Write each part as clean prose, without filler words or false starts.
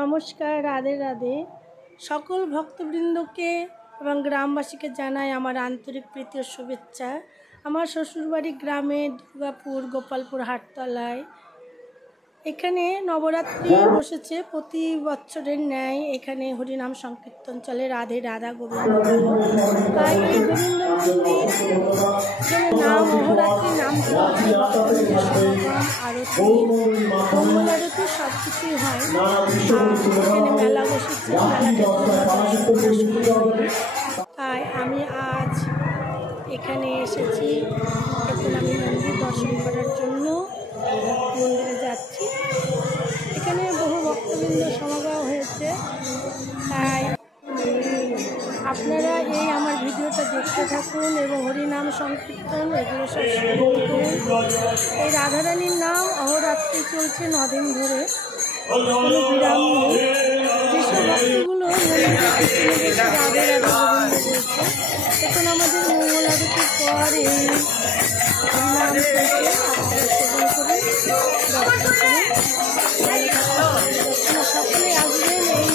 নমস্কার, রাধে রাধে। সকল ভক্তবৃন্দকে এবং গ্রামবাসীকে জানাই আমার আন্তরিক প্রীতি ও শুভেচ্ছা। আমার শ্বশুরবাড়ি গ্রামে দুর্গাপুর গোপালপুর হাটতলায়। এখানে নবরাত্রি বসেছে প্রতি বছরের ন্যায়। এখানে হরিনাম সংকীর্তন চলে, রাধে রাধা গোবিন্দ। তাই এই গোবিন্দ মন্দির নাম অহরাত্রি নাম আরতি মঙ্গল আরতি সব কিছুই হয়। এখানে মেলা বসেছে, তাই আমি আজ এখানে এসেছি। এখন আমি মন্দির দর্শন করার জন্য মন্দিরে যাচ্ছি। এখানে বহু ভক্তবৃন্দ সমাগম হয়েছে, তাই আপনারা এই আমার ভিডিওটা দেখতে থাকুন এবং হরিনাম সংকীর্তন এগুলো সব শুনুন। এই রাধারানীর নাম অহরাত্রি চলছে 9 দিন ধরে, কোনো বিরাম নেই। যেসব ভক্তগুলো রাধে রাধা গোবিন্দ বলছে, এখন আমাদের মঙ্গল আরতির পর এই হরিনাম চলছে। আপনারা শ্রবণ করে দর্শন করুন। সকলে আসবেন এই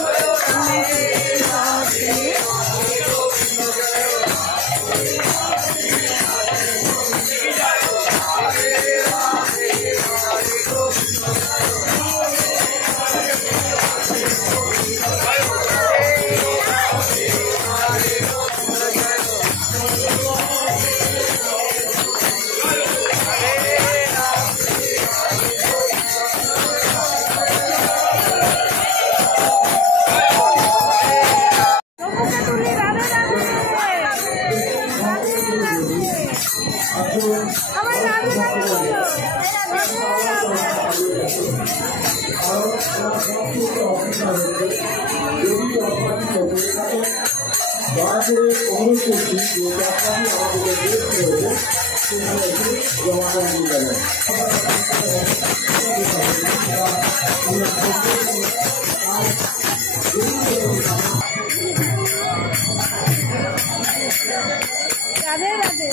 রাধে রাধে।